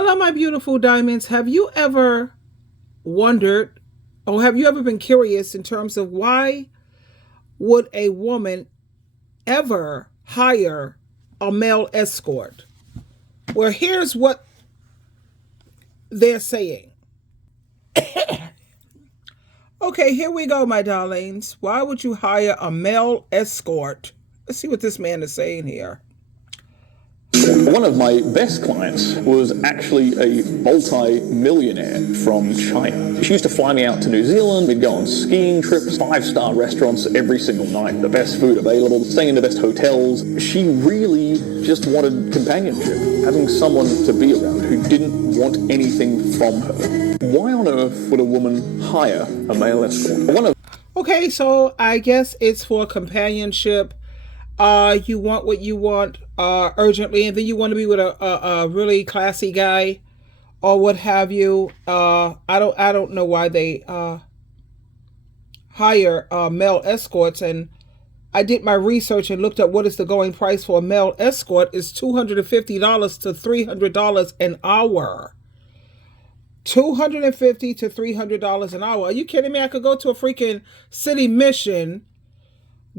Hello, my beautiful diamonds. Have you ever wondered, or have you ever been curious in terms of why would a woman ever hire a male escort? Well, here's what they're saying. Okay, here we go, my darlings. Why would you hire a male escort? Let's see what this man is saying here. One of my best clients was actually a multi-millionaire from China. She used to fly me out to New Zealand. We'd go on skiing trips, 5-star restaurants every single night, the best food available, staying in the best hotels. She really just wanted companionship, having someone to be around who didn't want anything from her. Why on earth would a woman hire a male escort? Okay, so I guess it's for companionship. You want what you want urgently, and then you want to be with a really classy guy or what have you. I don't know why they hire male escorts. And I did my research and looked up what is the going price for a male escort is $250 to $300 an hour. $250 to $300 an hour. Are you kidding me? I could go to a freaking city mission,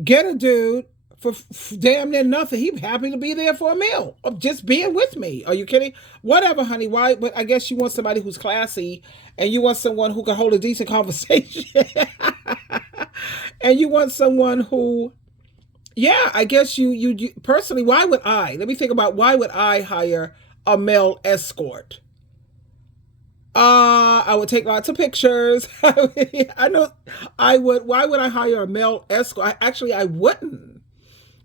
get a dude for damn near nothing. He'd happy to be there for a meal of just being with me. Are you kidding? Whatever, honey. Why? But I guess you want somebody who's classy, and you want someone who can hold a decent conversation, and you want someone who, yeah, I guess you personally. Why would I? Let me think about why would I hire a male escort? I would take lots of pictures. I know I would. Why would I hire a male escort? I wouldn't.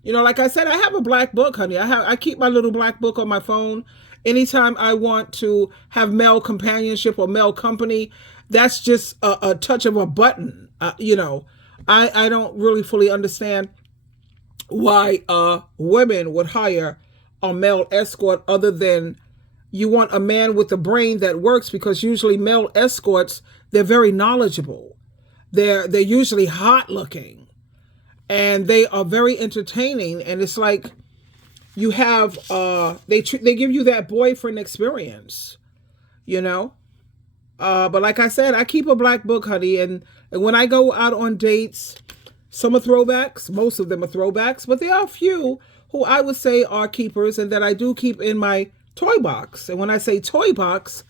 You know, like I said, I have a black book, honey. I keep my little black book on my phone. Anytime I want to have male companionship or male company, that's just a touch of a button. I don't really fully understand why women would hire a male escort other than you want a man with a brain that works, because usually male escorts, they're very knowledgeable. They're usually hot looking, and they are very entertaining. And it's like you have they give you that boyfriend experience, you know. But like I said, I keep a black book, honey, and when I go out on dates, some are throwbacks, most of them are throwbacks, but there are a few who I would say are keepers and that I do keep in my toy box. And when I say toy box,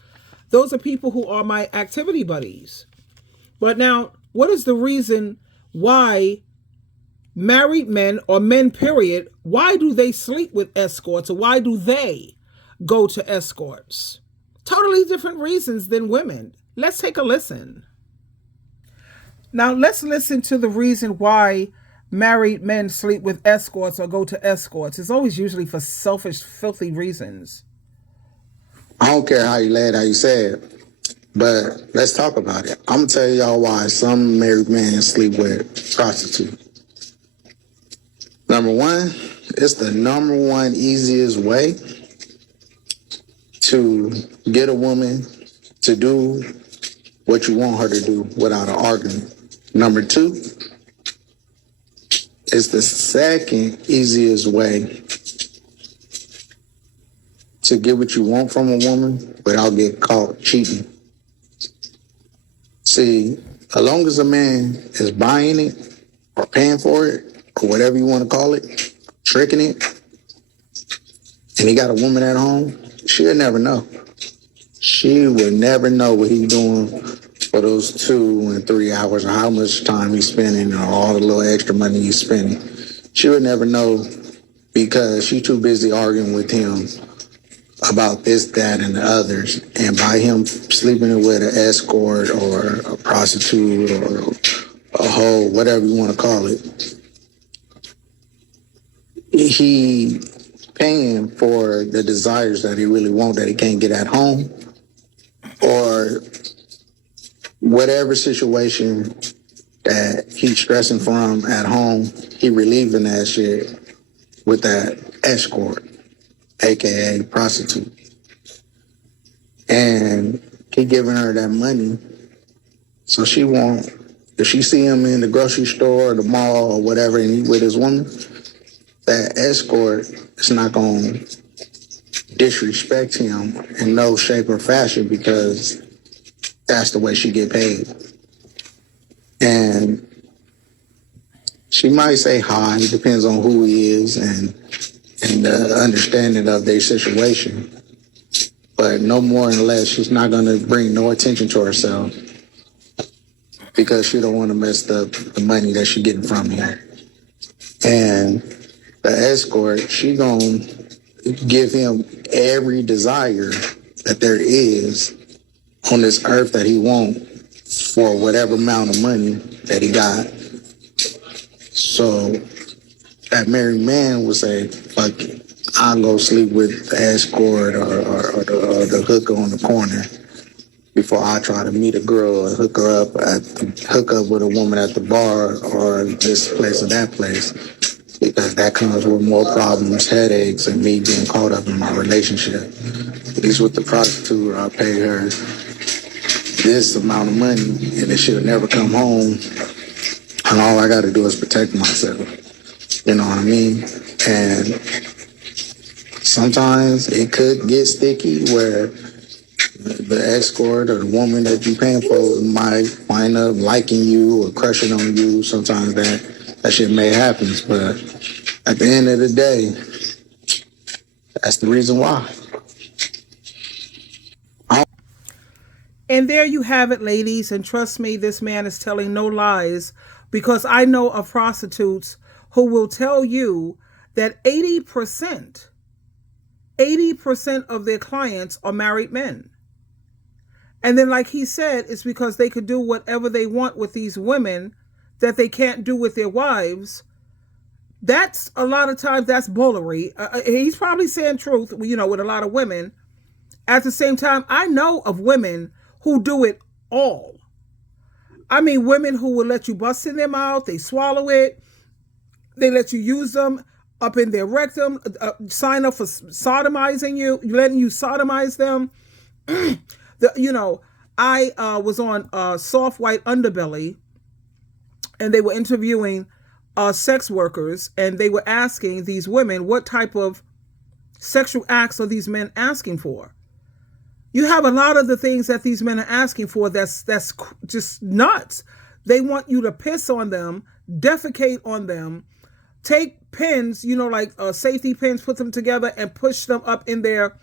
those are people who are my activity buddies. But now, what is the reason why married men, or men period, why do they sleep with escorts, or why do they go to escorts? Totally different reasons than women. Let's take a listen. Now, let's listen to the reason why married men sleep with escorts or go to escorts. It's always usually for selfish, filthy reasons. I don't care how you lay it, how you say it, but let's talk about it. I'm gonna tell y'all why some married men sleep with prostitutes. Number one, it's the number one easiest way to get a woman to do what you want her to do without an argument. Number two, it's the second easiest way to get what you want from a woman without getting caught cheating. See, as long as a man is buying it or paying for it or whatever you want to call it, tricking it, and he got a woman at home, she'll never know. She will never know what he's doing for those 2 and 3 hours, or how much time he's spending, or all the little extra money he's spending. She would never know because she's too busy arguing with him about this, that, and the others. And by him sleeping with an escort or a prostitute or a hoe, whatever you want to call it, he paying for the desires that he really wants that he can't get at home, or whatever situation that he's stressing from at home, he relieving that shit with that escort, aka prostitute. And he giving her that money, so she won't, if she see him in the grocery store or the mall or whatever and he with his woman, that escort is not going to disrespect him in no shape or fashion because that's the way she get paid. And she might say hi, depends on who he is and the understanding of their situation. But no more and less, she's not going to bring no attention to herself because she don't want to mess up the money that she getting from him. And the escort, she going to give him every desire that there is on this earth that he want for whatever amount of money that he got. So that married man would say, fuck it, I'll go sleep with the escort or the hooker on the corner before I try to meet a girl and hook up with a woman at the bar or this place or that place, because that comes with more problems, headaches, and me being caught up in my relationship. At least with the prostitute, I pay her this amount of money and then she'll never come home, and all I got to do is protect myself. You know what I mean? And sometimes it could get sticky where the escort or the woman that you're paying for might wind up liking you or crushing on you. Sometimes that shit may happen, but at the end of the day, that's the reason why. And there you have it, ladies. And trust me, this man is telling no lies, because I know of prostitutes who will tell you that 80% of their clients are married men. And then, like he said, it's because they could do whatever they want with these women that they can't do with their wives. That's a lot of times that's bullery. He's probably saying truth, with a lot of women. At the same time, I know of women who do it all. I mean, women who will let you bust in their mouth, they swallow it, they let you use them up in their rectum, sign up for sodomizing you, letting you sodomize them. I was on Soft White Underbelly, and they were interviewing sex workers, and they were asking these women, what type of sexual acts are these men asking for? You have a lot of the things that these men are asking for that's just nuts. They want you to piss on them, defecate on them, take pins, like safety pins, put them together and push them up in their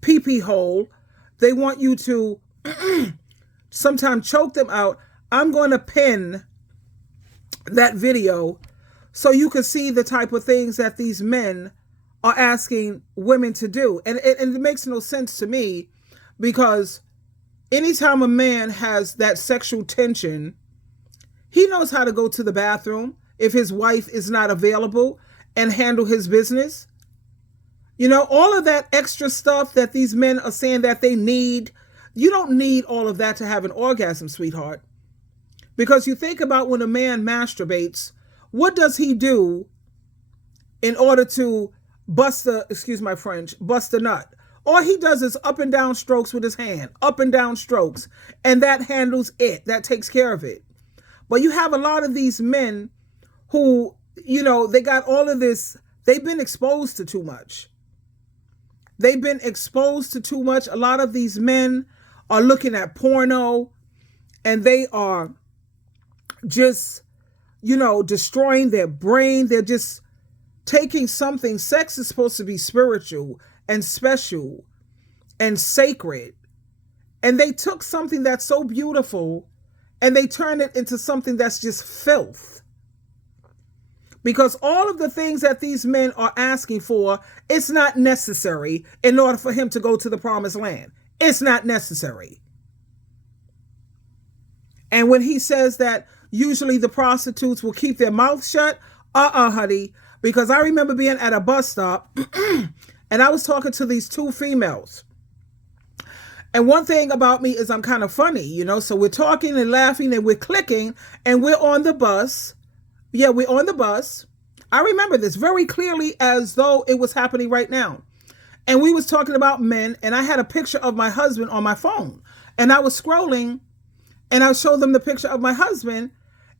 pee-pee hole. They want you to sometimes choke them out. I'm going to pin that video so you can see the type of things that these men are asking women to do. And it makes no sense to me, because anytime a man has that sexual tension, he knows how to go to the bathroom if his wife is not available and handle his business. All of that extra stuff that these men are saying that they need, you don't need all of that to have an orgasm, sweetheart. Because you think about when a man masturbates, what does he do in order to bust a nut? All he does is up and down strokes with his hand, up and down strokes, and that handles it. That takes care of it. But you have a lot of these men who, they got all of this, they've been exposed to too much. They've been exposed to too much. A lot of these men are looking at porno, and they are just, destroying their brain. They're just taking something. Sex is supposed to be spiritual and special and sacred. And they took something that's so beautiful and they turned it into something that's just filth. Because all of the things that these men are asking for, it's not necessary in order for him to go to the promised land. It's not necessary. And when he says that usually the prostitutes will keep their mouth shut, honey, because I remember being at a bus stop and I was talking to these two females. And one thing about me is I'm kind of funny, so we're talking and laughing and we're clicking and we're on the bus. Yeah, we're on the bus. I remember this very clearly as though it was happening right now. And we was talking about men, and I had a picture of my husband on my phone. And I was scrolling and I showed them the picture of my husband.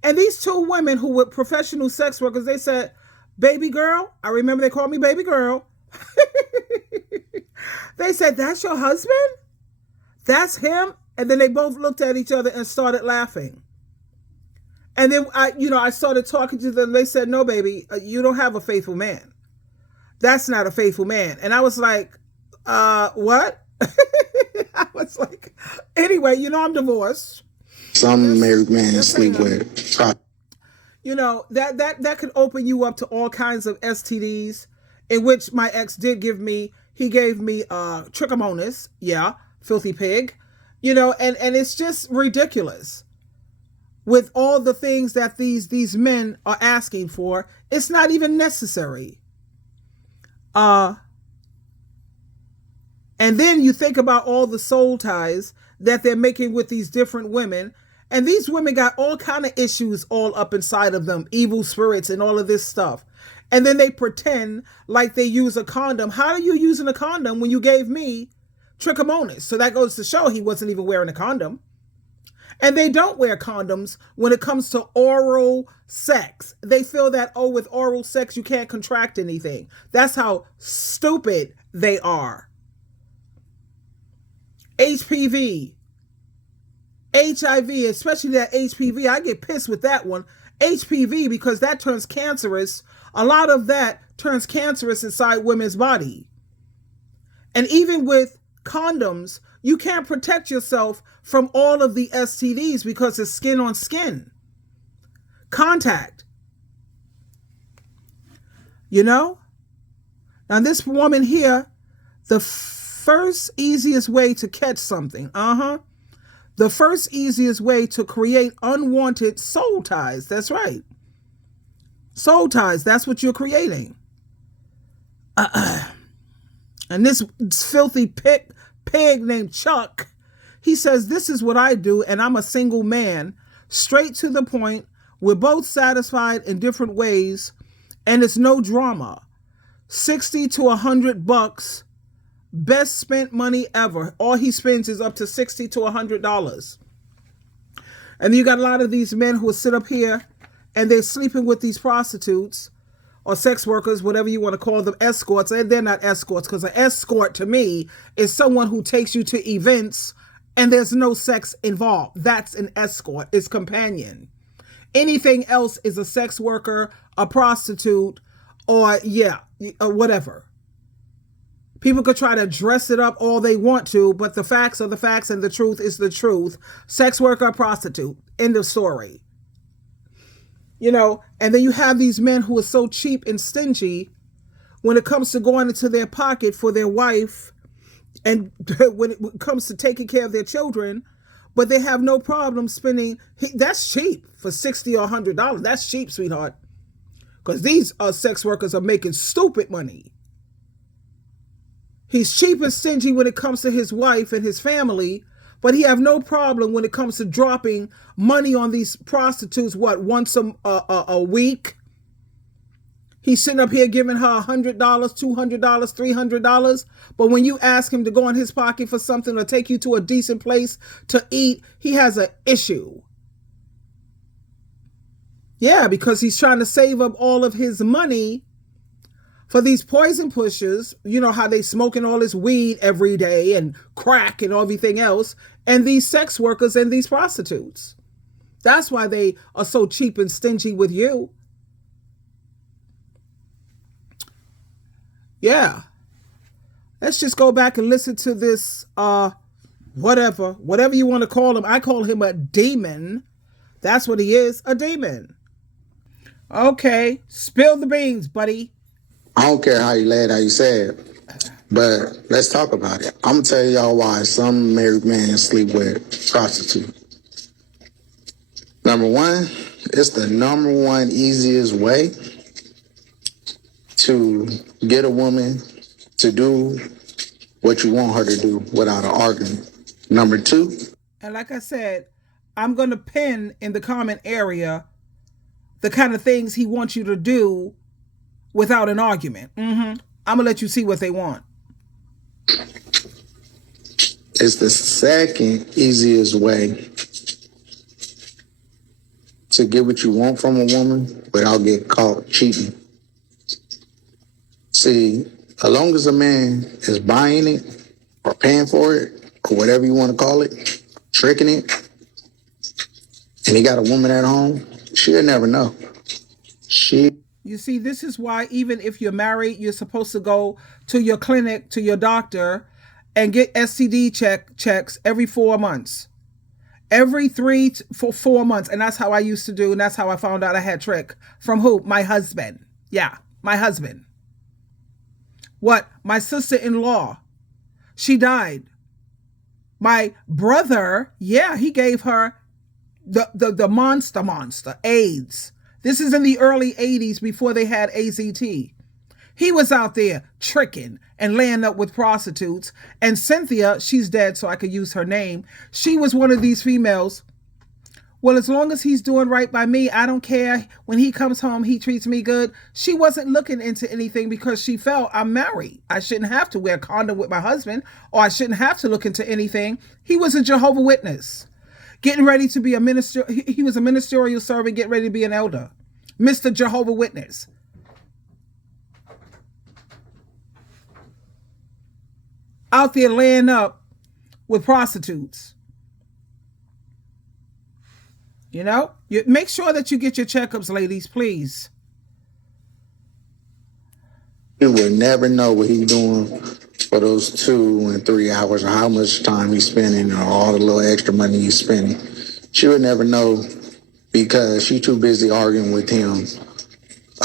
And these two women who were professional sex workers, they said, baby girl. I remember they called me baby girl. They said, "That's your husband? That's him?" And then they both looked at each other and started laughing. And then I started talking to them. They said, "No, baby, you don't have a faithful man. That's not a faithful man." And I was like, what? I was like, anyway, I'm divorced. Some married men sleep with. That could open you up to all kinds of STDs, in which my ex did give me. He gave me trichomonas, filthy pig, and it's just ridiculous. With all the things that these men are asking for, it's not even necessary. And then you think about all the soul ties that they're making with these different women. And these women got all kind of issues all up inside of them, evil spirits and all of this stuff. And then they pretend like they use a condom. How are you using a condom when you gave me trichomonas? So that goes to show he wasn't even wearing a condom. And they don't wear condoms when it comes to oral sex. They feel that, with oral sex, you can't contract anything. That's how stupid they are. HPV, HIV, especially that HPV, I get pissed with that one. HPV, because that turns cancerous. A lot of that turns cancerous inside women's body. And even with condoms, you can't protect yourself from all of the STDs because it's skin on skin contact. Now this woman here, the first easiest way to catch something, the first easiest way to create unwanted soul ties. That's right. Soul ties, that's what you're creating. And this filthy pig named Chuck, he says, "This is what I do, and I'm a single man, straight to the point. We're both satisfied in different ways, and it's no drama. $60 to $100, best spent money ever." All he spends is up to $60 to $100. And you got a lot of these men who will sit up here and they're sleeping with these prostitutes or sex workers, whatever you want to call them, escorts. And they're not escorts, because an escort to me is someone who takes you to events and there's no sex involved. That's an escort. It's companion. Anything else is a sex worker, a prostitute, or whatever. People could try to dress it up all they want to, but the facts are the facts and the truth is the truth. Sex worker, prostitute. End of story. And then you have these men who are so cheap and stingy when it comes to going into their pocket for their wife and when it comes to taking care of their children, but they have no problem spending. That's cheap for $60 or $100. That's cheap, sweetheart. Because these sex workers are making stupid money. He's cheap and stingy when it comes to his wife and his family, but he have no problem when it comes to dropping money on these prostitutes, once a week? He's sitting up here giving her $100, $200, $300. But when you ask him to go in his pocket for something or take you to a decent place to eat, he has an issue. Yeah, because he's trying to save up all of his money for these poison pushers. You know how they smoking all this weed every day and crack and everything else. And these sex workers and these prostitutes. That's why they are so cheap and stingy with you. Yeah. Let's just go back and listen to this, whatever you want to call him. I call him a demon. That's what he is, a demon. Okay, spill the beans, buddy. I don't care how you lay it, how you say it, but let's talk about it. I'm going to tell y'all why some married men sleep with prostitutes. Number one, it's the number one easiest way to get a woman to do what you want her to do without an argument. Number two. And like I said, I'm going to pin in the comment area the kind of things he wants you to do without an argument. I'm going to let you see what they want. It's the second easiest way to get what you want from a woman without getting caught cheating. See, as long as a man is buying it or paying for it or whatever you want to call it, tricking it, and he got a woman at home, she'll never know. You see, this is why even if you're married, you're supposed to go to your clinic, to your doctor, and get STD checks every 4 months. Every 4 months. And that's how I used to do. And that's how I found out I had trick. From who? My husband. Yeah, my husband. What? My sister-in-law. She died. My brother, yeah, he gave her the monster, AIDS. This is in the early 80s before they had AZT. He was out there tricking and laying up with prostitutes. And Cynthia, she's dead, so I could use her name. She was one of these females. Well, as long as he's doing right by me, I don't care. When he comes home, he treats me good. She wasn't looking into anything because she felt I'm married. I shouldn't have to wear a condom with my husband, or I shouldn't have to look into anything. He was a Jehovah's Witness, getting ready to be a minister. He was a ministerial servant, getting ready to be an elder. Mr. Jehovah's Witness. Out there laying up with prostitutes. You know, you make sure that you get your checkups, ladies, please. You would never know what he's doing for those 2 and 3 hours, or how much time he's spending, or all the little extra money he's spending. She would never know because she's too busy arguing with him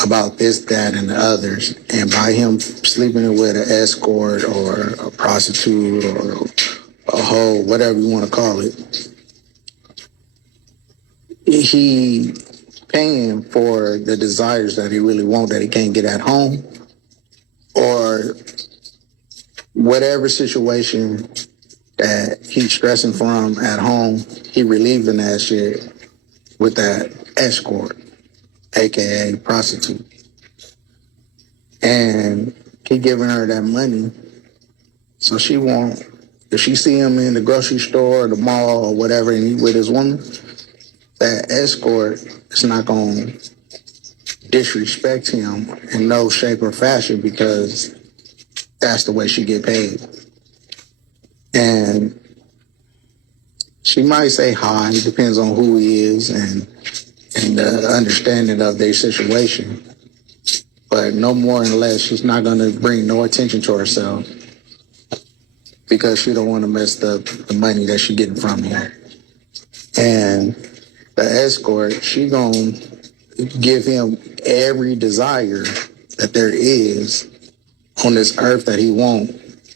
about this, that, and the others. And by him sleeping with an escort or a prostitute or a hoe, whatever you want to call it, he paying for the desires that he really wants that he can't get at home, or whatever situation that he's stressing from at home, he relieving that shit with that escort, aka prostitute. And he giving her that money, so she won't, if she see him in the grocery store or the mall or whatever and he with his woman, that escort is not going to disrespect him in no shape or fashion because that's the way she get paid. And she might say hi, it depends on who he is and the understanding of their situation. But no more and less, she's not going to bring no attention to herself because she don't want to mess up the money that she getting from him. And the escort, she gonna give him every desire that there is on this earth that he want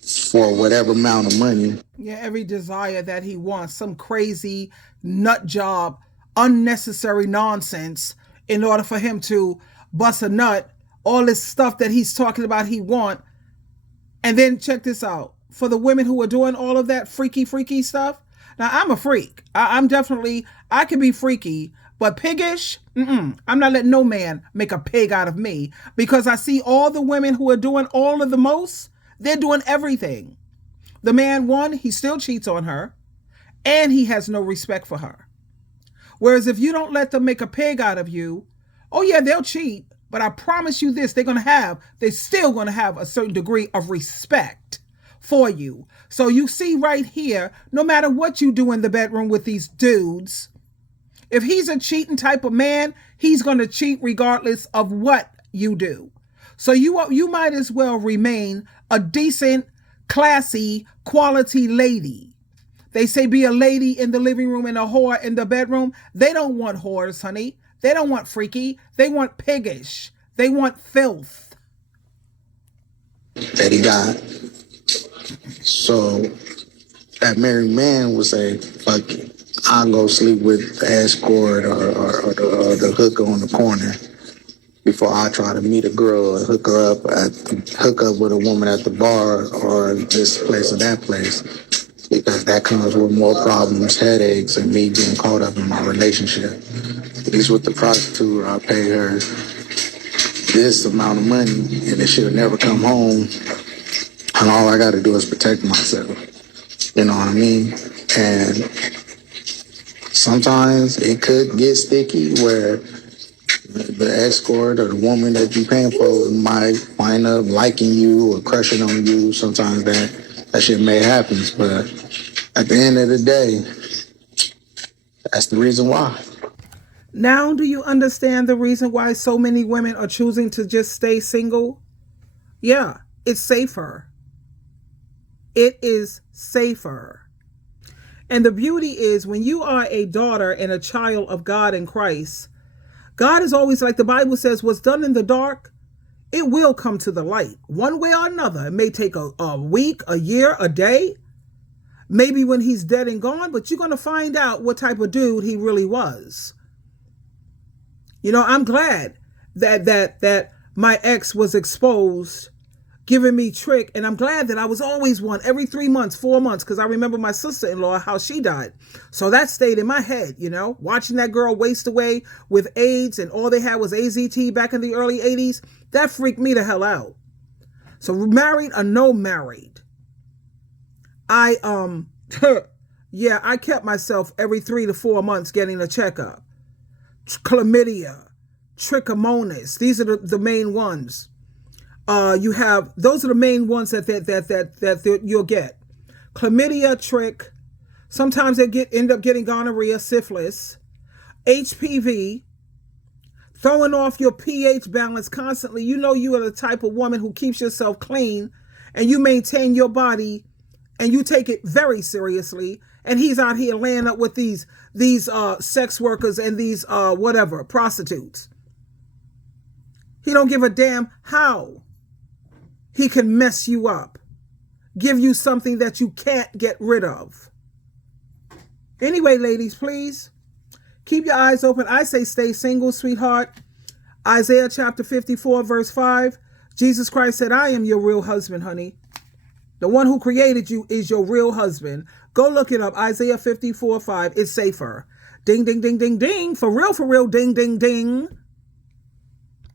for whatever amount of money. Yeah, every desire that he wants, some crazy nut job, unnecessary nonsense in order for him to bust a nut, all this stuff that he's talking about he want. And then check this out. For the women who are doing all of that freaky stuff, now, I'm a freak. I'm definitely, I can be freaky, but piggish, I'm not letting no man make a pig out of me because I see all the women who are doing all of the most, they're doing everything. The man, one, he still cheats on her and he has no respect for her. Whereas if you don't let them make a pig out of you, oh yeah, they'll cheat, but I promise you this, they're still going to have a certain degree of respect for you. So you see right here, no matter what you do in the bedroom with these dudes, if he's a cheating type of man, he's going to cheat regardless of what you do. So you might as well remain a decent, classy, quality lady. They say be a lady in the living room and a whore in the bedroom. They don't want whores, honey. They don't want freaky. They want piggish. They want filth. That he got. So that married man would say, fuck it, I'll go sleep with the escort or the hooker on the corner before I try to meet a girl and hook up with a woman at the bar or this place or that place, because that comes with more problems, headaches, and me getting caught up in my relationship. At least with the prostitute, I pay her this amount of money and it should never come home. And all I got to do is protect myself. You know what I mean? And sometimes it could get sticky where the escort or the woman that you're paying for might wind up liking you or crushing on you. Sometimes that that shit may happen, but at the end of the day, that's the reason why. Now, do you understand the reason why so many women are choosing to just stay single? Yeah, it's safer. It is safer. And the beauty is when you are a daughter and a child of God in Christ, God is always, like the Bible says, what's done in the dark, it will come to the light one way or another. It may take a week, a year, a day, maybe when he's dead and gone, but you're going to find out what type of dude he really was. You know, I'm glad that my ex was exposed, giving me trick, and I'm glad that I was always one every 3 months, 4 months, because I remember my sister-in-law, how she died. So that stayed in my head, you know, watching that girl waste away with AIDS, and all they had was AZT back in the early 80s. That freaked me the hell out. So married or no married, I kept myself every 3 to 4 months getting a checkup. Chlamydia, trichomonas, these are the main ones. You have, those are the main ones that you'll get. Chlamydia, trick. Sometimes they end up getting gonorrhea, syphilis, HPV, throwing off your pH balance constantly. You know you are the type of woman who keeps yourself clean and you maintain your body and you take it very seriously. And he's out here laying up with these sex workers and these prostitutes. He don't give a damn how he can mess you up, give you something that you can't get rid of. Anyway, ladies, please keep your eyes open. I say stay single, sweetheart. Isaiah chapter 54, verse 5. Jesus Christ said, I am your real husband, honey. The one who created you is your real husband. Go look it up. Isaiah 54, 5. It's safer. Ding, ding, ding, ding, ding. For real, ding, ding, ding.